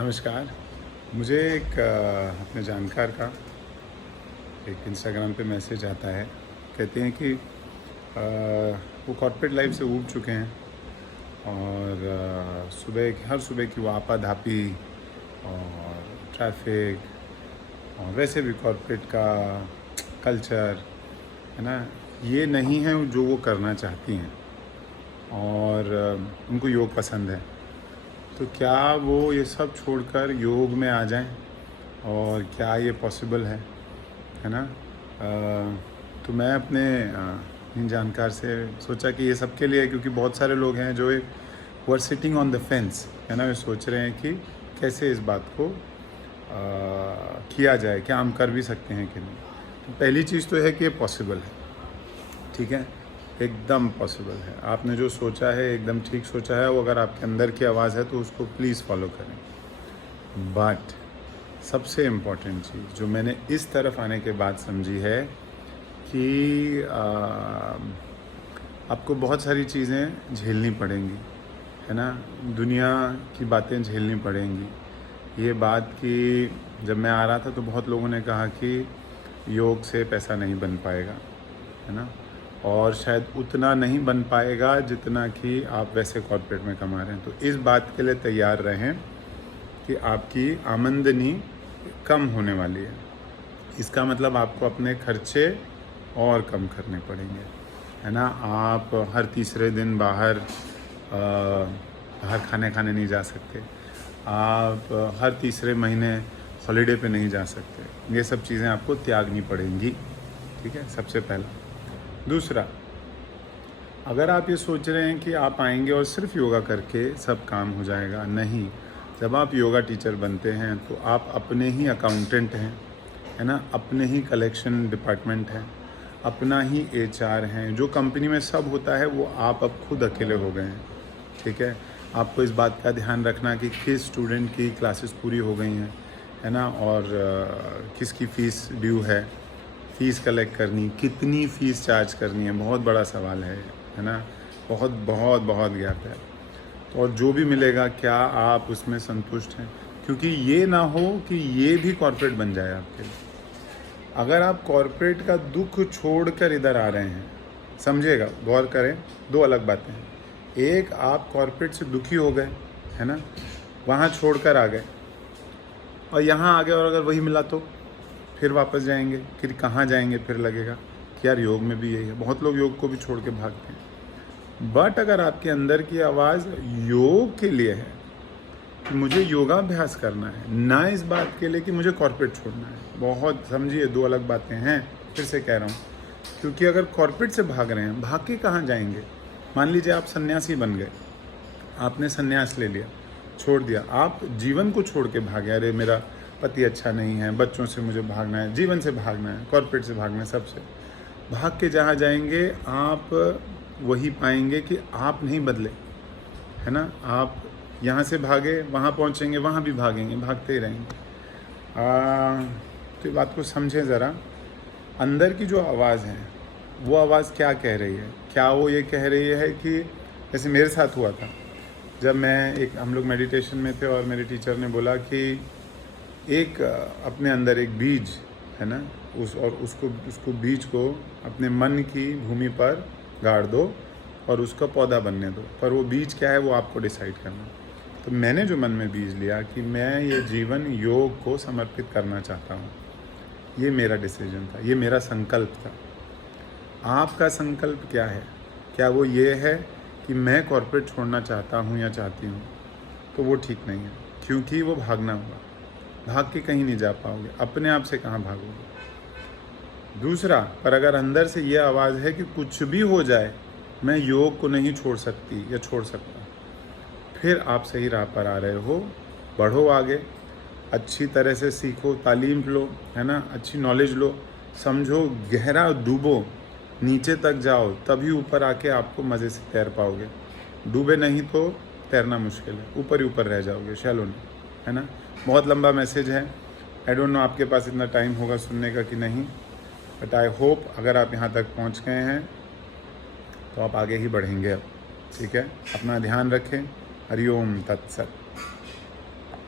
नमस्कार। मुझे एक अपने जानकार का एक इंस्टाग्राम पे मैसेज आता है। कहते हैं कि वो कॉर्पोरेट लाइफ से ऊब चुके हैं और हर सुबह की वो आपाधापी और ट्रैफिक और वैसे भी कॉर्पोरेट का कल्चर है ना, ये नहीं है जो वो करना चाहती हैं और उनको योग पसंद है। तो क्या वो ये सब छोड़कर योग में आ जाएं और क्या ये पॉसिबल है ना? तो मैं अपने इन जानकार से सोचा कि ये सबके लिए है, क्योंकि बहुत सारे लोग हैं जो एक वो are sitting on the fence है ना, वे सोच रहे हैं कि कैसे इस बात को किया जाए, क्या हम कर भी सकते हैं कि नहीं। तो पहली चीज़ तो है कि ये पॉसिबल है, ठीक है, एकदम पॉसिबल है। आपने जो सोचा है एकदम ठीक सोचा है, वो अगर आपके अंदर की आवाज़ है तो उसको प्लीज़ फॉलो करें। बट सबसे इम्पॉर्टेंट चीज़ जो मैंने इस तरफ आने के बाद समझी है कि आपको बहुत सारी चीज़ें झेलनी पड़ेंगी, है ना, दुनिया की बातें झेलनी पड़ेंगी। ये बात कि जब मैं आ रहा था तो बहुत लोगों ने कहा कि योग से पैसा नहीं बन पाएगा, है ना, और शायद उतना नहीं बन पाएगा जितना कि आप वैसे कॉर्पोरेट में कमा रहे हैं। तो इस बात के लिए तैयार रहें कि आपकी आमदनी कम होने वाली है। इसका मतलब आपको अपने खर्चे और कम करने पड़ेंगे, है ना। आप हर तीसरे दिन बाहर खाने नहीं जा सकते। आप हर तीसरे महीने हॉलीडे पे नहीं जा सकते। ये सब चीज़ें आपको त्यागनी पड़ेंगी, ठीक है, सबसे पहला। दूसरा, अगर आप ये सोच रहे हैं कि आप आएंगे और सिर्फ योगा करके सब काम हो जाएगा, नहीं। जब आप योगा टीचर बनते हैं तो आप अपने ही अकाउंटेंट हैं, है ना, अपने ही कलेक्शन डिपार्टमेंट है, अपना ही एचआर हैं। जो कंपनी में सब होता है वो आप अब खुद अकेले हो गए हैं, ठीक है। आपको इस बात का ध्यान रखना कि किस स्टूडेंट की क्लासेस पूरी हो गई हैं, है ना, और किसकी फ़ीस ड्यू है, फ़ीस कलेक्ट करनी, कितनी फ़ीस चार्ज करनी है, बहुत बड़ा सवाल है ना। बहुत बहुत बहुत गैप है। तो और जो भी मिलेगा क्या आप उसमें संतुष्ट हैं? क्योंकि ये ना हो कि ये भी कॉर्पोरेट बन जाए आपके लिए। अगर आप कॉर्पोरेट का दुख छोड़कर इधर आ रहे हैं, समझिएगा, गौर करें, दो अलग बातें हैं। एक, आप कॉर्पोरेट से दुखी हो गए, है ना, वहाँ छोड़कर आ गए, और यहाँ आ गए और अगर वही मिला तो फिर वापस जाएंगे, फिर कहाँ जाएंगे, फिर लगेगा कि यार योग में भी यही है। बहुत लोग योग को भी छोड़ के भागते हैं। बट अगर आपके अंदर की आवाज़ योग के लिए है कि मुझे योगाभ्यास करना है, ना इस बात के लिए कि मुझे कॉर्पोरेट छोड़ना है, बहुत समझिए, दो अलग बातें हैं। फिर से कह रहा हूँ, क्योंकि अगर कॉर्पोरेट से भाग रहे हैं, भाग के कहाँ जाएंगे? मान लीजिए आप सन्यासी बन गए, आपने सन्यास ले लिया, छोड़ दिया, आप जीवन को छोड़ के भागे। अरे मेरा पति अच्छा नहीं है, बच्चों से मुझे भागना है, जीवन से भागना है, कॉर्पोरेट से भागना है, सबसे भाग के जहाँ जाएंगे आप वही पाएंगे कि आप नहीं बदले, है ना। आप यहाँ से भागे, वहाँ पहुँचेंगे, वहाँ भी भागेंगे, भागते ही रहेंगे। तो ये बात को समझें ज़रा। अंदर की जो आवाज़ है वो आवाज़ क्या कह रही है? क्या वो ये कह रही है कि जैसे मेरे साथ हुआ था, जब हम लोग मेडिटेशन में थे और मेरे टीचर ने बोला कि एक अपने अंदर एक बीज है ना, उसको बीज को अपने मन की भूमि पर गाड़ दो और उसका पौधा बनने दो, पर वो बीज क्या है वो आपको डिसाइड करना। तो मैंने जो मन में बीज लिया कि मैं ये जीवन योग को समर्पित करना चाहता हूँ, ये मेरा डिसीजन था, ये मेरा संकल्प था। आपका संकल्प क्या है? क्या वो ये है कि मैं कॉर्पोरेट छोड़ना चाहता हूँ या चाहती हूँ? तो वो ठीक नहीं है, क्योंकि वो भागना होगा। भाग के कहीं नहीं जा पाओगे, अपने आप से कहाँ भागोगे। दूसरा, पर अगर अंदर से ये आवाज़ है कि कुछ भी हो जाए मैं योग को नहीं छोड़ सकती या छोड़ सकता, फिर आप सही राह पर आ रहे हो। बढ़ो आगे, अच्छी तरह से सीखो, तालीम लो, है ना, अच्छी नॉलेज लो, समझो, गहरा डूबो, नीचे तक जाओ, तभी ऊपर आके आपको मज़े से तैर पाओगे। डूबे नहीं तो तैरना मुश्किल है, ऊपर ही ऊपर रह जाओगे, शैलो नहीं, है ना। बहुत लंबा मैसेज है, आई डोंट नो आपके पास इतना टाइम होगा सुनने का कि नहीं, बट आई होप अगर आप यहाँ तक पहुँच गए हैं तो आप आगे ही बढ़ेंगे अब, ठीक है। अपना ध्यान रखें। हरिओम तत्सत।